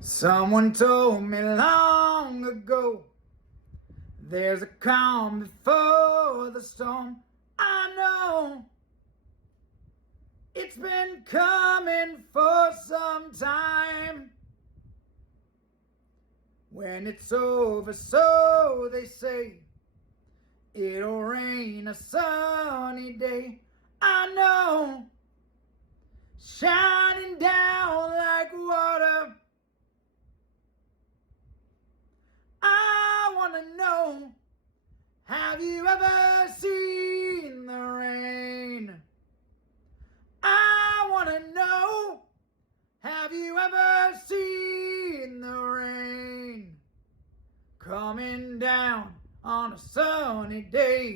Someone told me long ago, there's a calm before the storm. I know it's been coming for some time. When it's over, so they say, it'll rain a sunny day. I know, shining down like water. I wanna know, have you ever seen the rain? I wanna know, have you ever seen the rain coming down on a sunny day?